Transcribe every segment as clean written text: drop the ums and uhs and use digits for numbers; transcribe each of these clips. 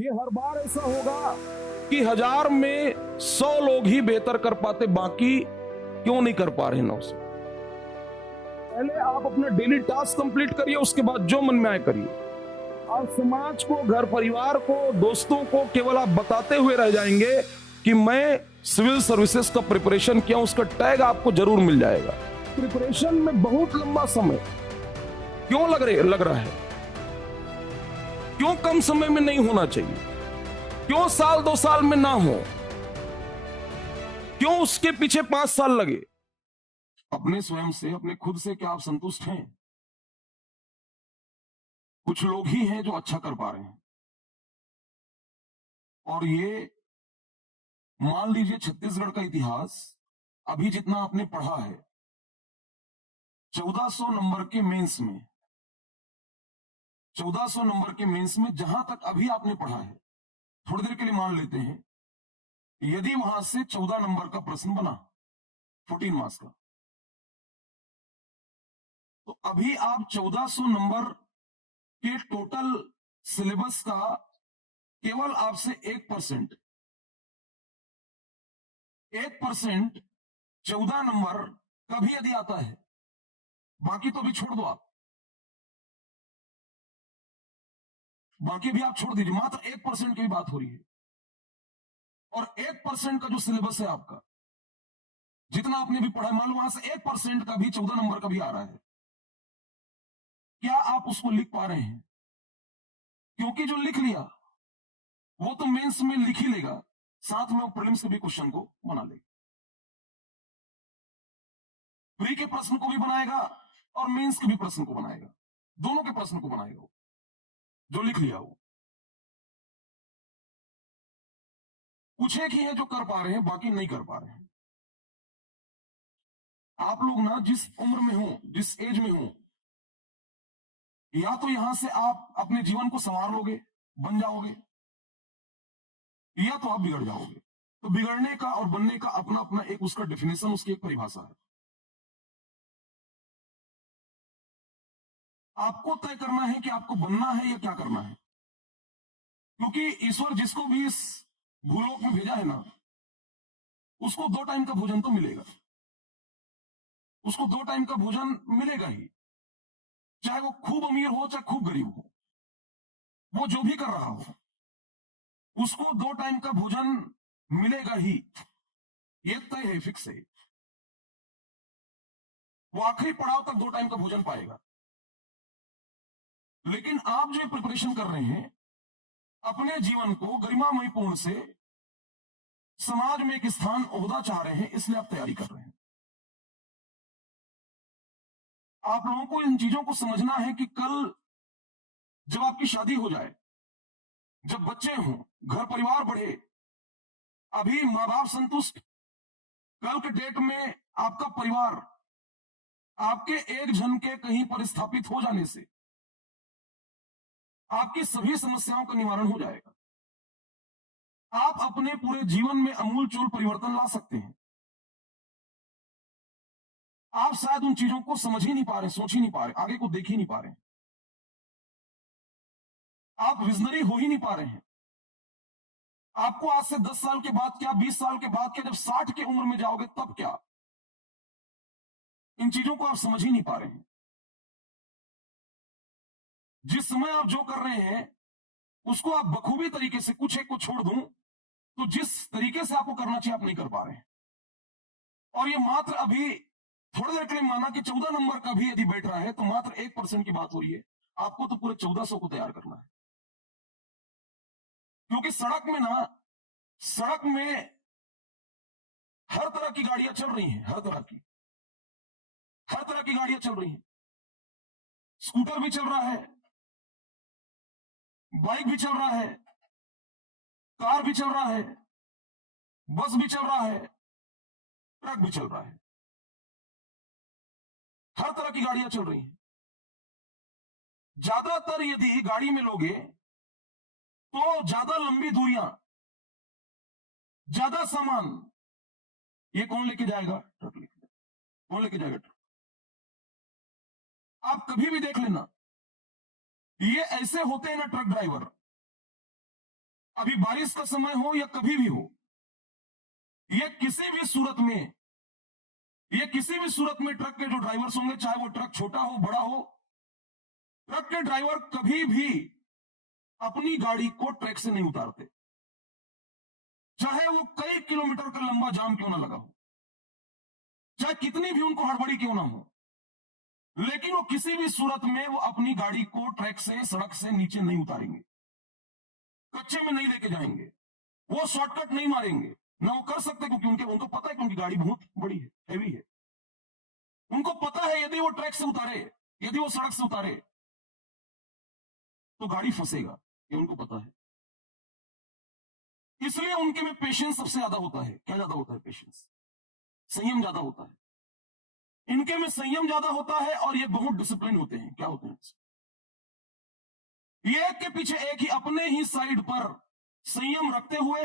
ये हर बार ऐसा होगा कि 1000 में 100 लोग ही बेहतर कर पाते, बाकी क्यों नहीं कर पा रहे ना उसे। पहले आप अपना डेली टास्क कंप्लीट करिए, उसके बाद जो मन में आए करिए। और समाज को, घर परिवार को, दोस्तों को केवल आप बताते हुए रह जाएंगे कि मैं सिविल सर्विसेज का प्रिपरेशन किया, उसका टैग आपको जरूर मिल जाएगा। प्रिपरेशन में बहुत लंबा समय क्यों लग रहा है? क्यों कम समय में नहीं होना चाहिए? क्यों साल 2 साल में ना हो? क्यों उसके पीछे 5 साल लगे? अपने स्वयं से, अपने खुद से क्या आप संतुष्ट हैं? कुछ लोग ही हैं जो अच्छा कर पा रहे हैं। और ये मान लीजिए छत्तीसगढ़ का इतिहास अभी जितना आपने पढ़ा है, 1400 नंबर के मेंस में, 1400 नंबर के मेंस में जहां तक अभी आपने पढ़ा है, थोड़ी देर के लिए मान लेते हैं यदि वहां से 14 नंबर का प्रश्न बना 14 मार्क्स का, तो अभी आप 1400 नंबर के टोटल सिलेबस का केवल आपसे 1%, 14 नंबर का भी यदि आता है, बाकी तो भी छोड़ दो आप, बाकी भी आप छोड़ दीजिए, मात्र 1% की भी बात हो रही है। और 1% का जो सिलेबस है आपका, जितना आपने भी पढ़ा है, मान लो वहां से 1% का भी 14 नंबर का भी आ रहा है, क्या आप उसको लिख पा रहे हैं? क्योंकि जो लिख लिया वो तो मेंस में लिख ही लेगा, साथ में वो प्रीलिम्स के भी क्वेश्चन को बना लेगा, प्री के प्रश्न को भी बनाएगा और मेंस के भी प्रश्न को बनाएगा, दोनों के प्रश्न को बनाएगा वो, जो लिख लिया वो। कुछ एक ही है जो कर पा रहे हैं, बाकी नहीं कर पा रहे हैं। आप लोग ना जिस उम्र में हो, जिस एज में हो, या तो यहां से आप अपने जीवन को संवार लोगे, बन जाओगे, या तो आप बिगड़ जाओगे। तो बिगड़ने का और बनने का अपना अपना एक उसका डेफिनेशन, उसकी एक परिभाषा है। आपको तय करना है कि आपको बनना है या क्या करना है, क्योंकि ईश्वर जिसको भी इस भूलोक में भेजा है ना, उसको 2 टाइम का भोजन तो मिलेगा, उसको 2 टाइम का भोजन मिलेगा ही, चाहे वो खूब अमीर हो चाहे खूब गरीब हो, वो जो भी कर रहा हो उसको 2 टाइम का भोजन मिलेगा ही, ये तय है, फिक्स है। वो आखिरी पड़ाव तक 2 टाइम का भोजन पाएगा। लेकिन आप जो प्रिपरेशन कर रहे हैं, अपने जीवन को गरिमामयपूर्ण से समाज में एक स्थान, ओहदा चाह रहे हैं, इसलिए आप तैयारी कर रहे हैं। आप लोगों को इन चीजों को समझना है कि कल जब आपकी शादी हो जाए, जब बच्चे हों, घर परिवार बढ़े, अभी मां बाप संतुष्ट, कल के डेट में आपका परिवार आपके एक जन के कहीं पर स्थापित हो जाने से आपकी सभी समस्याओं का निवारण हो जाएगा। आप अपने पूरे जीवन में अमूलचूल परिवर्तन ला सकते हैं। आप शायद उन चीजों को समझ ही नहीं पा रहे, सोच ही नहीं पा रहे, आगे को देख ही नहीं पा रहे, आप विजनरी हो ही नहीं पा रहे हैं। आपको आज से 10 साल के बाद क्या, 20 साल के बाद क्या, जब 60 की उम्र में जाओगे तब क्या, इन चीजों को आप समझ ही नहीं पा रहे हैं। जिस समय आप जो कर रहे हैं उसको आप बखूबी तरीके से, कुछ एक को छोड़ दूं तो जिस तरीके से आपको करना चाहिए आप नहीं कर पा रहे हैं। और ये मात्र अभी थोड़ी देर के लिए माना कि 14 नंबर का भी यदि बैठ रहा है तो मात्र 1% की बात हो रही है, आपको तो पूरे 1400 को तैयार करना है। क्योंकि सड़क में ना, सड़क में हर तरह की गाड़ियां चल रही हैं, हर तरह की गाड़ियां चल रही हैं। स्कूटर भी चल रहा है, बाइक भी चल रहा है, कार भी चल रहा है, बस भी चल रहा है, ट्रक भी चल रहा है, हर तरह की गाड़ियां चल रही हैं। ज्यादातर यदि गाड़ी में लोगे तो ज्यादा लंबी दूरियां, ज्यादा सामान, ये कौन लेके जाएगा? ट्रक लेके जाएगा। कौन लेके जाएगा? ट्रक। आप कभी भी देख लेना, ये ऐसे होते हैं ना ट्रक ड्राइवर, अभी बारिश का समय हो या कभी भी हो, ये किसी भी सूरत में, ये किसी भी सूरत में ट्रक के जो ड्राइवर्स होंगे, चाहे वो ट्रक छोटा हो बड़ा हो, ट्रक के ड्राइवर कभी भी अपनी गाड़ी को ट्रैक से नहीं उतारते, चाहे वो कई किलोमीटर का लंबा जाम क्यों ना लगा हो, चाहे कितनी भी उनको हड़बड़ी क्यों ना हो, लेकिन वो किसी भी सूरत में वो अपनी गाड़ी को ट्रैक से, सड़क से नीचे नहीं उतारेंगे, कच्चे में नहीं लेके जाएंगे, वो शॉर्टकट नहीं मारेंगे, ना वो कर सकते, क्योंकि उनको पता है कि उनकी गाड़ी बहुत बड़ी है, हैवी है। उनको पता है यदि वो ट्रैक से उतारे, यदि वो सड़क से उतारे तो गाड़ी फंसेगा, ये उनको पता है। इसलिए उनके में पेशेंस सबसे ज्यादा होता है। क्या ज्यादा होता है? पेशेंस, संयम ज्यादा होता है। इनके में संयम ज्यादा होता है और ये बहुत डिसिप्लिन होते हैं। क्या होते हैं? ये एक के पीछे एक ही अपने ही साइड पर संयम रखते हुए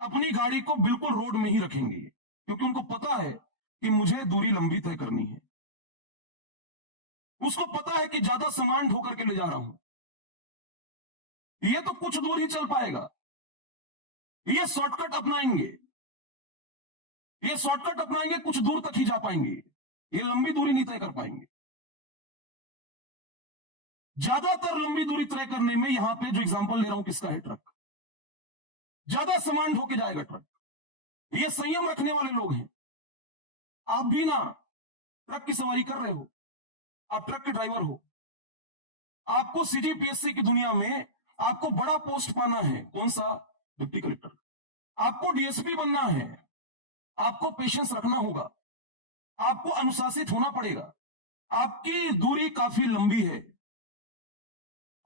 अपनी गाड़ी को बिल्कुल रोड में ही रखेंगे, क्योंकि उनको पता है कि मुझे दूरी लंबी तय करनी है। उसको पता है कि ज्यादा सामान ढोकर के ले जा रहा हूं, ये तो कुछ दूर ही चल पाएगा, ये शॉर्टकट अपनाएंगे, ये शॉर्टकट अपनाएंगे, कुछ दूर तक ही जा पाएंगे, ये लंबी दूरी नहीं तय कर पाएंगे। ज्यादातर लंबी दूरी तय करने में यहां पे जो एग्जांपल ले रहा हूं किसका है? ट्रक। ज्यादा सामान ढोके जाएगा ट्रक, ये संयम रखने वाले लोग हैं। आप भी ना ट्रक की सवारी कर रहे हो, आप ट्रक के ड्राइवर हो, आपको सीजीपीएससी की दुनिया में आपको बड़ा पोस्ट पाना है। कौन सा? Deputy collector. आपको डीएसपी बनना है, आपको पेशेंस रखना होगा, आपको अनुशासित होना पड़ेगा। आपकी दूरी काफी लंबी है,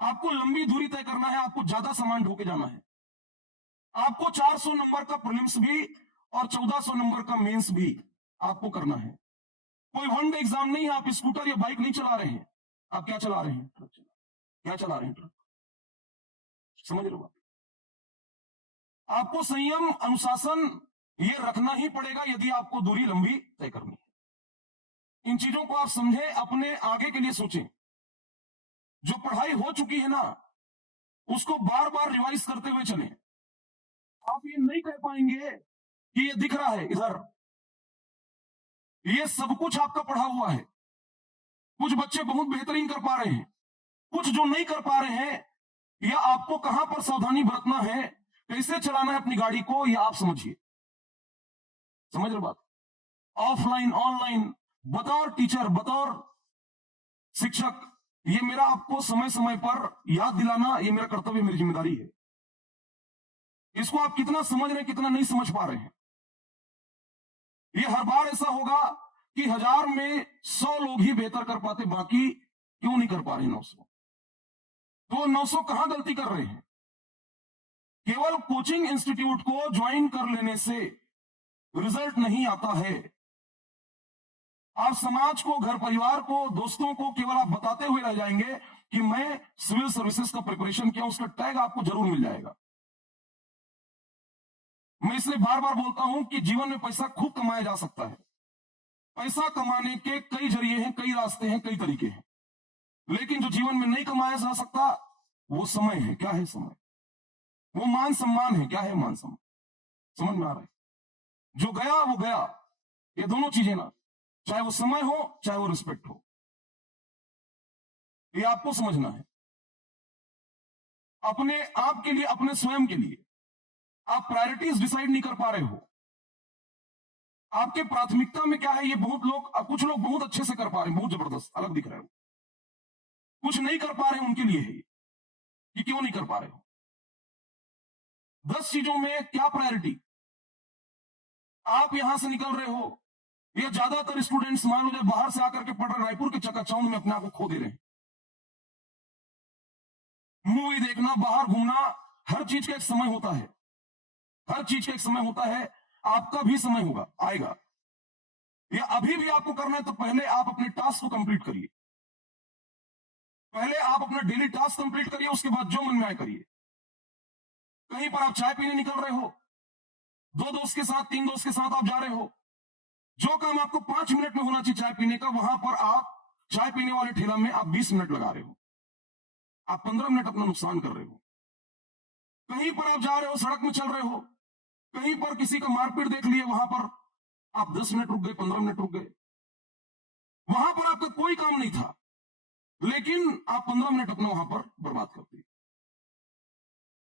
आपको लंबी दूरी तय करना है, आपको ज्यादा सामान ढोके जाना है। आपको 400 नंबर का प्रीलिम्स भी और 1400 नंबर का मेंस भी आपको करना है। कोई वन डे एग्जाम नहीं है। आप स्कूटर या बाइक नहीं चला रहे हैं, आप क्या चला रहे हैं? ट्रक। क्या चला रहे हैं? ट्रक। समझ रहे हो बात? आपको संयम, अनुशासन ये रखना ही पड़ेगा यदि आपको दूरी लंबी तय करनी है। इन चीजों को आप समझें, अपने आगे के लिए सोचें। जो पढ़ाई हो चुकी है ना, उसको बार बार रिवाइज करते हुए चलें। आप ये नहीं कह पाएंगे कि ये दिख रहा है इधर, ये सब कुछ आपका पढ़ा हुआ है। कुछ बच्चे बहुत बेहतरीन कर पा रहे हैं, कुछ जो नहीं कर पा रहे हैं, या आपको कहां पर सावधानी बरतना है, कैसे चलाना है अपनी गाड़ी को, यह आप समझिए। समझ रहे बात? ऑफलाइन, ऑनलाइन, बतौर टीचर, बतौर शिक्षक, ये मेरा आपको समय समय पर याद दिलाना, ये मेरा कर्तव्य, मेरी जिम्मेदारी है। इसको आप कितना समझ रहे हैं, कितना नहीं समझ पा रहे हैं। ये हर बार ऐसा होगा कि 1000 में 100 लोग ही बेहतर कर पाते, बाकी क्यों नहीं कर पा रहे 900? तो 900 कहां गलती कर रहे हैं? केवल कोचिंग इंस्टीट्यूट को ज्वाइन कर लेने से रिजल्ट नहीं आता है। आप समाज को, घर परिवार को, दोस्तों को केवल आप बताते हुए रह जाएंगे कि मैं सिविल सर्विसेज का प्रिपरेशन किया, उसका टैग आपको जरूर मिल जाएगा। मैं इसलिए बार बार बोलता हूं कि जीवन में पैसा खूब कमाया जा सकता है। पैसा कमाने के कई जरिए हैं, कई रास्ते हैं, कई तरीके हैं, लेकिन जो जीवन में नहीं कमाया जा सकता वो समय है। क्या है समय? वो मान सम्मान है। क्या है मान सम्मान? समझ में आ रहा है? जो गया वो गया, ये दोनों चीजें ना, चाहे वो समय हो चाहे वो रिस्पेक्ट हो, ये आपको समझना है। अपने आप के लिए, अपने स्वयं के लिए आप प्रायोरिटीज डिसाइड नहीं कर पा रहे हो। आपके प्राथमिकता में क्या है, ये बहुत लोग, कुछ लोग बहुत अच्छे से कर पा रहे हैं, बहुत जबरदस्त अलग दिख रहे हो, कुछ नहीं कर पा रहे हैं, उनके लिए है कि क्यों नहीं कर पा रहे हो। 10 चीजों में क्या प्रायोरिटी? आप यहां से निकल रहे हो, ये ज्यादातर स्टूडेंट्स मान लो जब बाहर से आकर के पढ़ रहे, रायपुर के चकाचौंध में अपने आप को खो दे रहे हैं। मूवी देखना, बाहर घूमना, हर चीज का एक समय होता है, हर चीज का एक समय होता है। आपका भी समय होगा, आएगा। या अभी भी आपको करना है तो पहले आप अपने टास्क को कंप्लीट करिए, पहले आप अपना डेली टास्क कंप्लीट करिए, उसके बाद जो मन में आए करिए। कहीं पर आप चाय पीने निकल रहे हो, 2 दोस्त के साथ, 3 दोस्त के साथ आप जा रहे हो, जो काम आपको 5 मिनट में होना चाहिए चाय पीने का, वहां पर आप चाय पीने वाले ठेला में आप 20 मिनट लगा रहे हो, आप 15 मिनट अपना नुकसान कर रहे हो। कहीं पर आप जा रहे हो, सड़क में चल रहे हो, कहीं पर किसी का मारपीट देख लिए, वहां पर आप 10 मिनट रुक गए, 15 मिनट रुक गए, वहां पर आपका कोई काम नहीं था, लेकिन आप 15 मिनट अपना वहां पर बर्बाद कर दिए,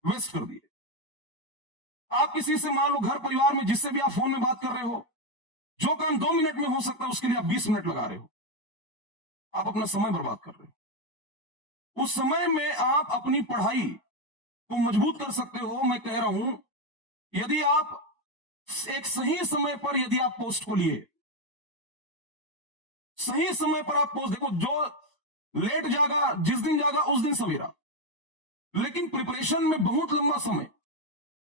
वेस्ट कर दिए। आप किसी से, मान लो घर परिवार में जिससे भी आप फोन में बात कर रहे हो, जो काम 2 मिनट में हो सकता है उसके लिए आप 20 मिनट लगा रहे हो, आप अपना समय बर्बाद कर रहे हो। उस समय में आप अपनी पढ़ाई को मजबूत कर सकते हो। मैं कह रहा हूं, यदि आप एक सही समय पर, यदि आप पोस्ट को लिए, सही समय पर आप पोस्ट, देखो जो लेट जागा, जिस दिन जागा उस दिन सवेरा, लेकिन प्रिपरेशन में बहुत लंबा समय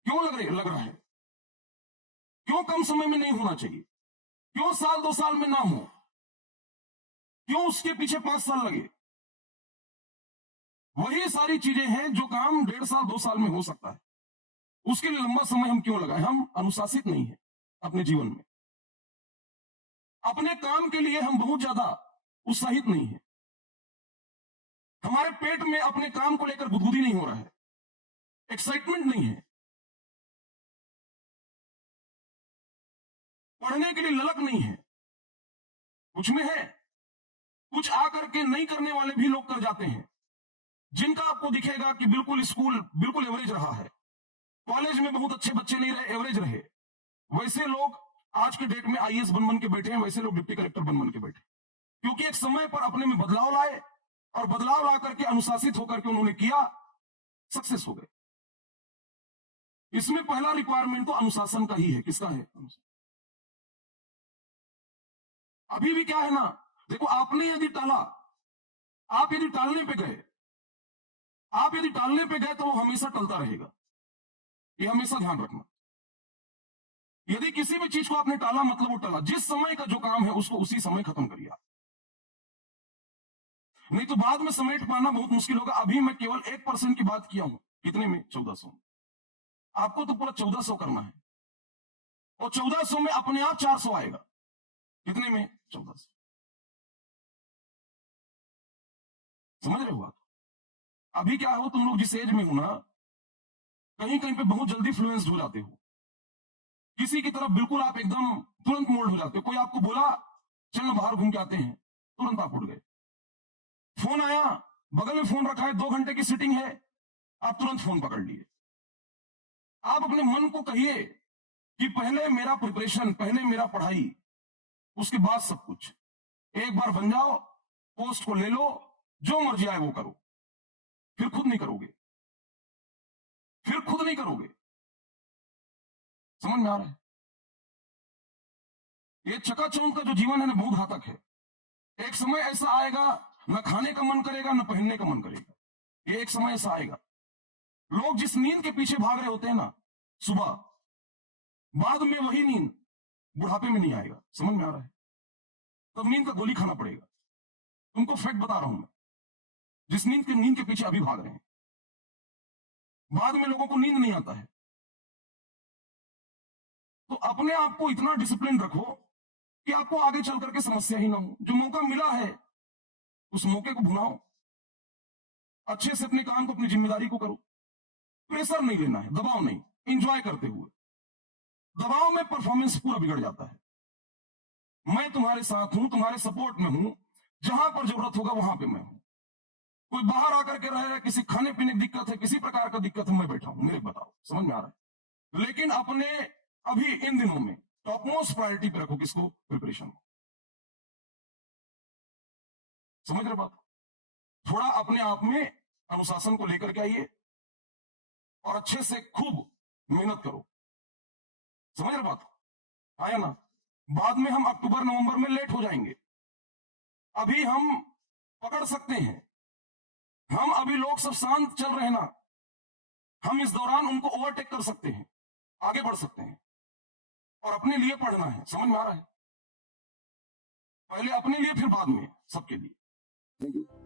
क्यों लग रहा है? क्यों कम समय में नहीं होना चाहिए? क्यों साल 2 साल में ना हो? क्यों उसके पीछे 5 साल लगे? वही सारी चीजें हैं जो काम 1.5 साल 2 साल में हो सकता है, उसके लिए लंबा समय हम क्यों लगाए? हम अनुशासित नहीं है अपने जीवन में, अपने काम के लिए हम बहुत ज्यादा उत्साहित नहीं है, हमारे पेट में अपने काम को लेकर गुदगुदी नहीं हो रहा है, एक्साइटमेंट नहीं है, पढ़ने के लिए ललक नहीं है। कुछ में है, कुछ आकर के नहीं करने वाले भी लोग कर जाते हैं, जिनका आपको दिखेगा कि बिल्कुल स्कूल बिल्कुल एवरेज रहा है, कॉलेज में बहुत अच्छे बच्चे नहीं रहे, एवरेज रहे, वैसे लोग आज के डेट में आईएएस बन के बैठे हैं, वैसे लोग डिप्टी कलेक्टर बन के बैठे, क्योंकि एक समय पर अपने में बदलाव लाए और बदलाव ला करके अनुशासित होकर के उन्होंने किया, सक्सेस हो गए। इसमें पहला रिक्वायरमेंट तो अनुशासन का ही है। किसका है? अभी भी क्या है ना, देखो आपने यदि टाला, आप यदि टालने पे गए, आप यदि टालने पे गए तो वो हमेशा टलता रहेगा, ये हमेशा ध्यान रखना। यदि किसी भी चीज को आपने टाला, मतलब वो टला। जिस समय का जो काम है उसको उसी समय खत्म करिए, नहीं तो बाद में समेट पाना बहुत मुश्किल होगा। अभी मैं केवल 1% की बात किया हूं, कितने में? 1400। आपको तो पूरा 1400 करना है, और 1400 में अपने आप 400 आएगा। कितने में? 1400। समझ रहे हो आप? अभी क्या हो, तुम लोग जिस एज में हो ना, कहीं कहीं पे बहुत जल्दी फ्लुएंस्ड हो जाते हो, किसी की तरफ बिल्कुल आप एकदम तुरंत मोल्ड हो जाते हो। कोई आपको बोला चलो बाहर घूम के आते हैं, तुरंत आप उठ गए। फोन आया, बगल में फोन रखा है, 2 घंटे की सीटिंग है, आप तुरंत फोन पकड़ लिए। आप अपने मन को कहिए कि पहले मेरा प्रिपरेशन, पहले मेरा पढ़ाई, उसके बाद सब कुछ। एक बार बन जाओ, पोस्ट को ले लो, जो मर्जी आए वो करो, फिर खुद नहीं करोगे, फिर खुद नहीं करोगे। समझ में आ रहा है? ये चकाचौंध का जो जीवन है ना, बहुत घातक है। एक समय ऐसा आएगा, न खाने का मन करेगा, न पहनने का मन करेगा। ये एक समय ऐसा आएगा, लोग जिस नींद के पीछे भाग रहे होते हैं ना सुबह, बाद में वही नींद बुढ़ापे में नहीं आएगा। समझ में आ रहा है? तब नींद का गोली खाना पड़ेगा। तुमको फैक्ट बता रहा हूं मैं, जिस नींद के पीछे अभी भाग रहे हैं, बाद में लोगों को नींद नहीं आता है। तो अपने आप को इतना डिसिप्लिन रखो कि आपको आगे चल करके समस्या ही ना हो। जो मौका मिला है उस मौके को भुनाओ, अच्छे से अपने काम को, अपनी जिम्मेदारी को करो। प्रेशर नहीं लेना है, दबाव नहीं, इंजॉय करते हुए। दबाव में परफॉर्मेंस पूरा बिगड़ जाता है। मैं तुम्हारे साथ हूं, तुम्हारे सपोर्ट में हूं, जहां पर जरूरत होगा वहां पे मैं हूं। कोई बाहर आकर के रहे, किसी खाने पीने की दिक्कत है, किसी प्रकार का दिक्कत है, मैं बैठा हूं, मेरे बताओ। समझ में आ रहा है? लेकिन अपने अभी इन दिनों में टॉप मोस्ट प्रायोरिटी पे रखो किसको? प्रिपरेशन को। समझ रहे बात? थोड़ा अपने आप में अनुशासन को लेकर के आइए और अच्छे से खूब मेहनत करो। समझ रहे बात? आया ना? बाद में हम अक्टूबर नवंबर में लेट हो जाएंगे, अभी हम पकड़ सकते हैं। हम अभी लोग सब शांत चल रहे हैं ना, हम इस दौरान उनको ओवरटेक कर सकते हैं, आगे बढ़ सकते हैं। और अपने लिए पढ़ना है। समझ में आ रहा है? पहले अपने लिए, फिर बाद में सबके लिए। Thank you.